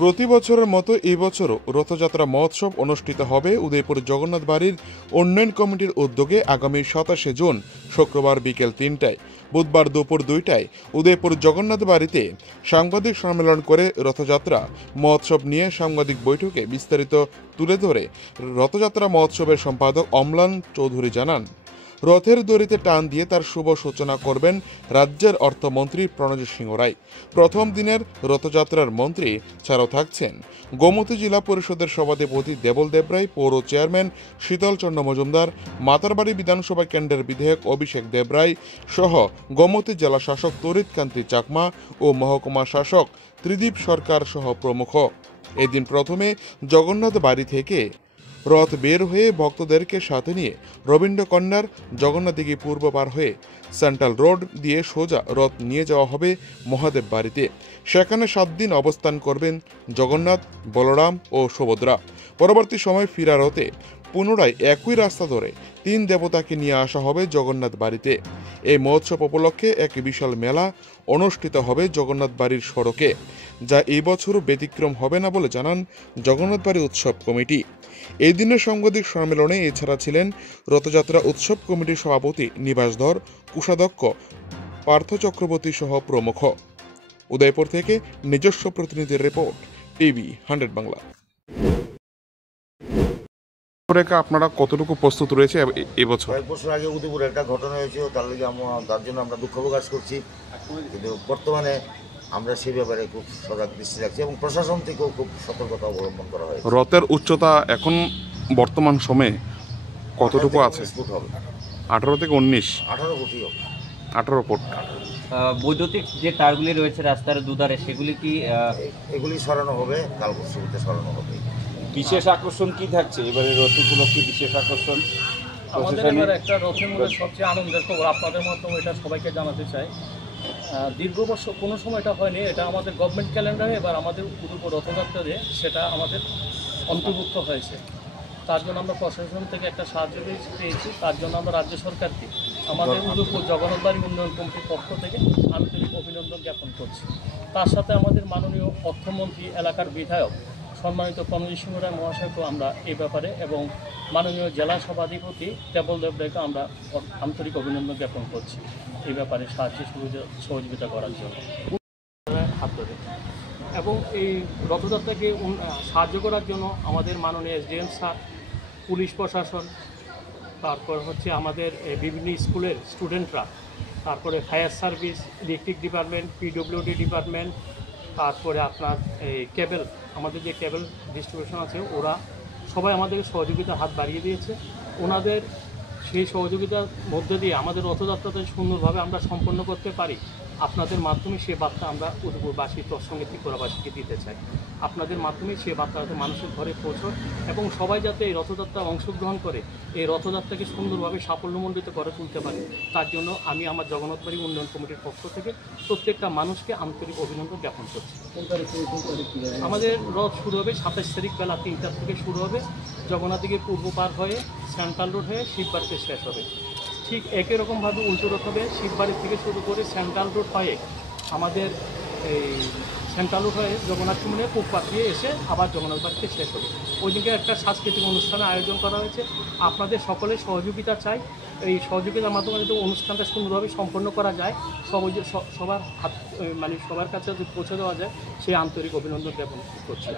প্রতি বছরের মতো এই বছরও রথযাত্রা মহোৎসব অনুষ্ঠিত হবে উদয়পুর জগন্নাথ বাড়ির উন্নয়ন কমিটির উদ্যোগে আগামী 27 জুন শুক্রবার বিকেল 3টায়, বুধবার দুপুর 2টায় উদয়পুর জগন্নাথ বাড়িতে সাংবাদিক সম্মেলন করে রথযাত্রা মহোৎসব নিয়ে সাংবাদিক বৈঠকে বিস্তারিত তুলে ধরে রথযাত্রা মহোৎসবের সম্পাদক অম্লান চৌধুরী জানান, রথের দড়িতে টান দিয়ে তার শুভ সূচনা করবেন রাজ্যের অর্থমন্ত্রী প্রণজিৎ সিংহ রায়। প্রথম দিনের রথযাত্রার মন্ত্রী ছাড়াও থাকছেন গোমতী জেলা পরিষদের সভাধিপতি দেবল দেবরায়, পৌর চেয়ারম্যান শীতল চন্দ্র মজুমদার, মাতারবাড়ি বিধানসভা কেন্দ্রের বিধায়ক অভিষেক দেবরায় সহ গোমতী জেলা শাসক তরিত কান্তি চাকমা ও মহকুমা শাসক ত্রিদীপ সরকার সহ প্রমুখ। এদিন প্রথমে জগন্নাথ বাড়ি থেকে রথ বের হয়ে ভক্তদেরকে সাথে নিয়ে রবীন্দ্রকন্যার জগন্নাথদিঘি পূর্ব পার হয়ে সেন্ট্রাল রোড দিয়ে সোজা রথ নিয়ে যাওয়া হবে মহাদেব বাড়িতে। সেখানে 7 দিন অবস্থান করবেন জগন্নাথ, বলরাম ও সুভদ্রা। পরবর্তী সময় ফিরা রথে পুনরায় একই রাস্তা ধরে 3 দেবতাকে নিয়ে আসা হবে জগন্নাথ বাড়িতে। এই মহোৎসব উপলক্ষে এক বিশাল মেলা অনুষ্ঠিত হবে জগন্নাথ বাড়ির সড়কে, যা এই বছরও ব্যতিক্রম হবে না বলে জানান জগন্নাথ বাড়ি উৎসব কমিটি। এই দিনের সাংবাদিক সম্মেলনে এছাড়া ছিলেন রথযাত্রা উৎসব কমিটির সভাপতি নিবাস ধর, কোষাধ্যক্ষ পার্থ চক্রবর্তী সহ প্রমুখ। উদয়পুর থেকে নিজস্ব প্রতিনিধির রিপোর্ট, টিভি 100 বাংলা। আপনারা কতটুকু প্রস্তুত রয়েছে এবছর? কয়েক বছর আগে উদয়পুরে একটা ঘটনা হয়েছিল, তার জন্য আমরা দুঃখ প্রকাশ করছি, কিন্তু বর্তমানে আমরা সেই ব্যাপারে খুব সজাগ দৃষ্টি রাখছি এবং প্রশাসন থেকেও খুব সতর্কতা অবলম্বন করা হয়। রথের উচ্চতা এখন বর্তমান সময়ে কতটুকু আছে? 19 ফুট হবে। 18 থেকে 19? 18 ফুটই হবে। 18 ফুট। বৈদ্যুতিক যে তারগুলি রয়েছে রাস্তার দুধারে, সেগুলি কি এগুলি সরানো হবে, কাল পরশুতে সরানো হবে। বিশেষ আকর্ষণ কি থাকছে এবারে রথ উপলক্ষে? বিশেষ আকর্ষণ আমাদের এবার একটা রথের মধ্যে সবচেয়ে আনন্দের খবর আপনাদের মাধ্যমে এটা সবাইকে জানাতে চাই। দীর্ঘ বছর কোনো সময় এটা হয়নি, এটা আমাদের গভর্নমেন্ট ক্যালেন্ডারে এবার আমাদের উদয়পুর রথযাত্রাতে সেটা আমাদের অন্তর্ভুক্ত হয়েছে। তার জন্য আমরা প্রশাসন থেকে একটা সাহায্য পেয়েছি, তার জন্য আমরা রাজ্য সরকারকে আমাদের উদয়পুর জগন্নাথ বাড়ি উন্নয়ন কমিটির পক্ষ থেকে আন্তরিক অভিনন্দন জ্ঞাপন করছি। তার সাথে আমাদের মাননীয় অর্থমন্ত্রী, এলাকার বিধায়ক সম্মানিত প্রণজিৎ সিংহ রায় মহাশয়কেও আমরা এই ব্যাপারে এবং মাননীয় জেলা সভাধিপতি দেবল দেবরায়কে আমরা আন্তরিক অভিনন্দন জ্ঞাপন করছি এই ব্যাপারে সাহায্য সহযোগিতা করার জন্য হাত ধরে। এবং এই রথযাত্রাকে সাহায্য করার জন্য আমাদের মাননীয় এসডিএম স্যার, পুলিশ প্রশাসন, তারপর হচ্ছে আমাদের বিভিন্ন স্কুলের স্টুডেন্টরা, তারপরে fire service, electric department, PWD department, তারপরে আপনার এই কেবল, আমাদের যে কেবল ডিস্ট্রিবিউশন আছে, ওরা সবাই আমাদের সহযোগিতার হাত বাড়িয়ে দিয়েছে। ওনাদের সেই সহযোগিতার মধ্যে দিয়ে আমাদের রথযাত্রাতে সুন্দরভাবে আমরা সম্পন্ন করতে পারি, আপনাদের মাধ্যমে সে বার্তা আমরা উদয়পুরবাসী, তৎসঙ্গে ত্রিপুরাবাসীকে দিতে চাই। আপনাদের মাধ্যমে সে বার্তা যাতে মানুষের ঘরে পৌঁছয় এবং সবাই যাতে এই রথযাত্রায় অংশগ্রহণ করে এই রথযাত্রাকে সুন্দরভাবে সাফল্যমণ্ডিত করে তুলতে পারে, তার জন্য আমি আমার জগন্নাথ বাড়ি উন্নয়ন কমিটির পক্ষ থেকে প্রত্যেকটা মানুষকে আন্তরিক অভিনন্দন জ্ঞাপন করছি। আমাদের রথ শুরু হবে 27 তারিখ বেলা 3টা থেকে শুরু হবে, জগন্নাথদিঘি পূর্ব পার হয়ে সেন্ট্রাল রোড হয়ে শিববাড়িতে শেষ হবে। ঠিক একই রকমভাবে উল্টো রথ হবে, শিববাড়ি থেকে শুরু করে সেন্ট্রাল রোড হয়ে আমাদের এই সেন্ট্রাল রোড হয়ে জগন্নাথ মন্দিরে পূব পাঠিয়ে এসে আবার জগন্নাথ বাড়িতে শেষ হবে। ওই দিকে একটা সাংস্কৃতিক অনুষ্ঠানের আয়োজন করা হয়েছে। আপনাদের সকলের সহযোগিতা চাই, এই সহযোগিতার মাধ্যমে যদি অনুষ্ঠানটা সুন্দরভাবে সম্পন্ন করা যায়, সবার হাত মানে সবার কাছে যদি পৌঁছে দেওয়া যায়, সেই আন্তরিক অভিনন্দন জ্ঞাপন করছি।